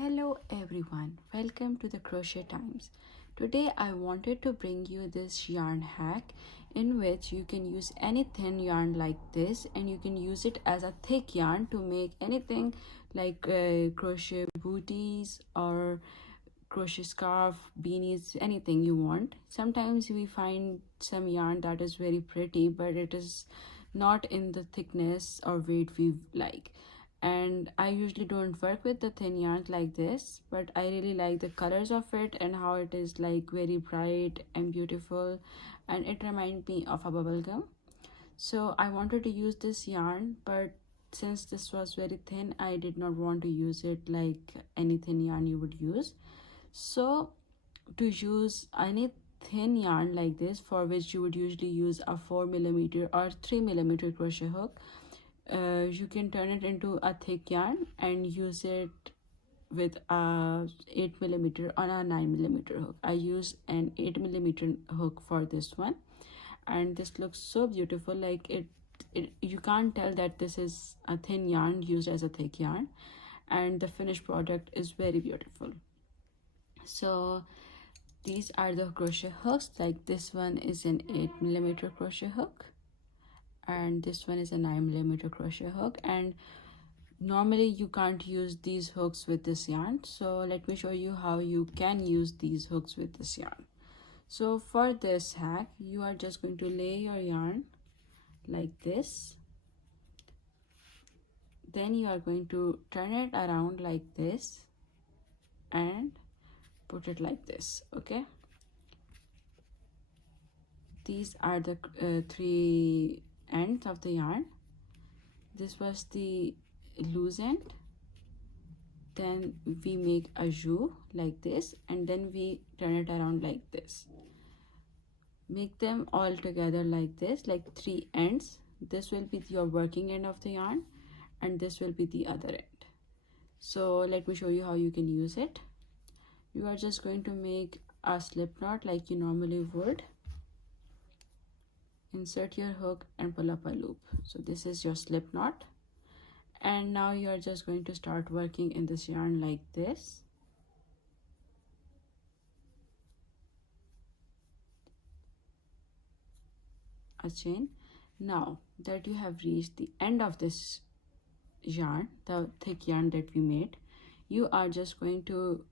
Hello everyone, welcome to the Crochet Times. Today I wanted to bring you this yarn hack in which you can use any thin yarn like this and you can use it as a thick yarn to make anything like crochet booties or crochet scarf, beanies, anything you want. Sometimes we find some yarn that is very pretty but it is not in the thickness or weight we like, and I usually don't work with the thin yarns like this, but I really like the colors of it and how it is like very bright and beautiful, and it reminds me of a bubble gum. So I wanted to use this yarn, but since this was very thin, I did not want to use it like any thin yarn you would use. So to use any thin yarn like this, for which you would usually use a 4mm or 3mm crochet hook, you can turn it into a thick yarn and use it with a 8mm or a 9mm hook. I use an 8mm hook for this one, and this looks so beautiful. Like it you can't tell that this is a thin yarn used as a thick yarn, and the finished product is very beautiful. So these are the crochet hooks. Like this one is an 8mm crochet hook and this one is a 9mm crochet hook, and normally you can't use these hooks with this yarn, so let me show you how you can use these hooks with this yarn. So for this hack, you are just going to lay your yarn like this, then you are going to turn it around like this and put it like this. Okay, these are the three ends of the yarn. This was the loose end, then we make a joue like this, and then we turn it around like this. Make them all together like this, like three ends. This will be your working end of the yarn and this will be the other end. So let me show you how you can use it. You are just going to make a slip knot like you normally would. Insert your hook and pull up a loop. So this is your slip knot, and now you are just going to start working in this yarn like this. A chain. Now that you have reached the end of this yarn, the thick yarn that we made, you are just going to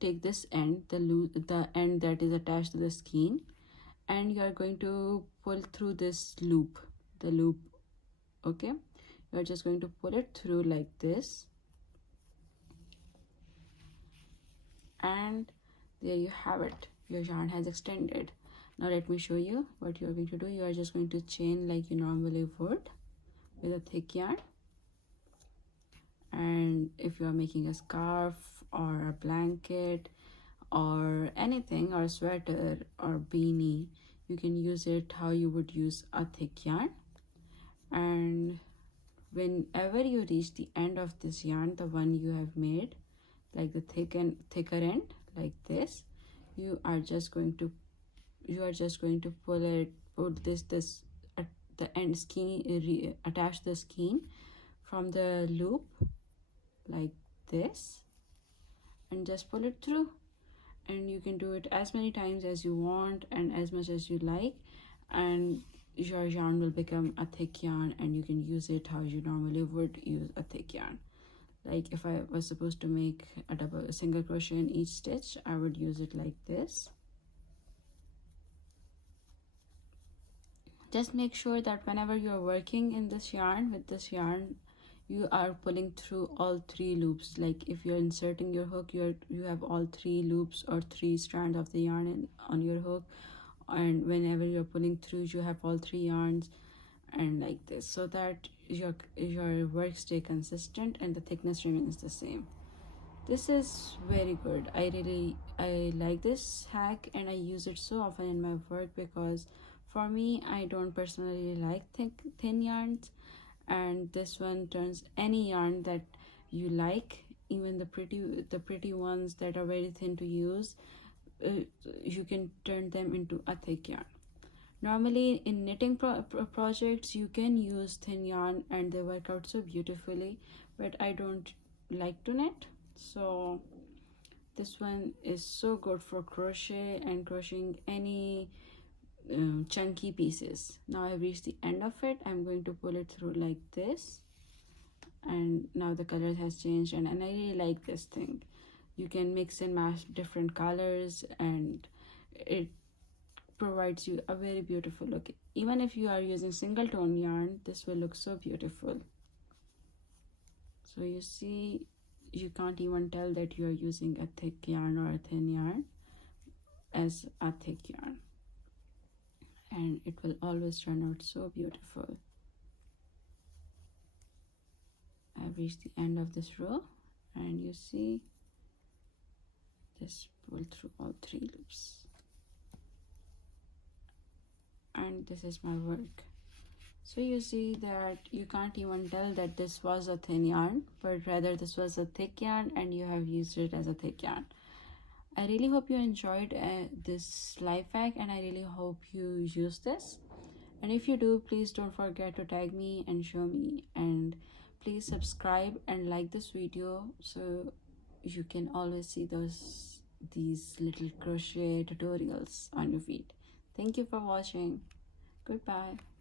take this end, the end that is attached to the skein, and you are going to pull through this loop, the loop. Okay, you are just going to pull it through like this, and there you have it. Your yarn has extended. Now let me show you what you are going to do. You are just going to chain like you normally would with a thick yarn, and if you are making a scarf or a blanket or anything, or a sweater or beanie, you can use it how you would use a thick yarn. And whenever you reach the end of this yarn, the one you have made, like the thicker end like this, you are just going to put this at the end skein, attach the skein from the loop like this and just pull it through. And you can do it as many times as you want and as much as you like, and your yarn will become a thick yarn and you can use it how you normally would use a thick yarn. Like if I was supposed to make a single crochet in each stitch, I would use it like this. Just make sure that whenever you're working in this yarn, with this yarn, you are pulling through all three loops. Like if you're inserting your hook, you have all three loops or three strands of the yarn on your hook, and whenever you're pulling through, you have all three yarns, and like this, so that your work stay consistent and the thickness remains the same. This is very good. I like this hack and I use it so often in my work, because for me, I don't personally like thin yarns, and this one turns any yarn that you like, even the pretty ones that are very thin to use, you can turn them into a thick yarn. Normally in knitting projects you can use thin yarn and they work out so beautifully, but I don't like to knit, So this one is so good for crochet and crocheting any chunky pieces. Now I've reached the end of it. I'm going to pull it through like this, and now the color has changed, and I really like this thing. You can mix and match different colors, and it provides you a very beautiful look. Even if you are using single tone yarn, this will look so beautiful. So you see, you can't even tell that you are using a thick yarn or a thin yarn as a thick yarn, and it will always turn out so beautiful. I've reached the end of this row, and you see, just pull through all 3 loops, and this is my work. So you see that you can't even tell that this was a thin yarn, but rather this was a thick yarn, and you have used it as a thick yarn. I really hope you enjoyed this life hack, and I really hope you use this. And if you do, please don't forget to tag me and show me, and please subscribe and like this video so you can always see these little crochet tutorials on your feed. Thank you for watching. Goodbye.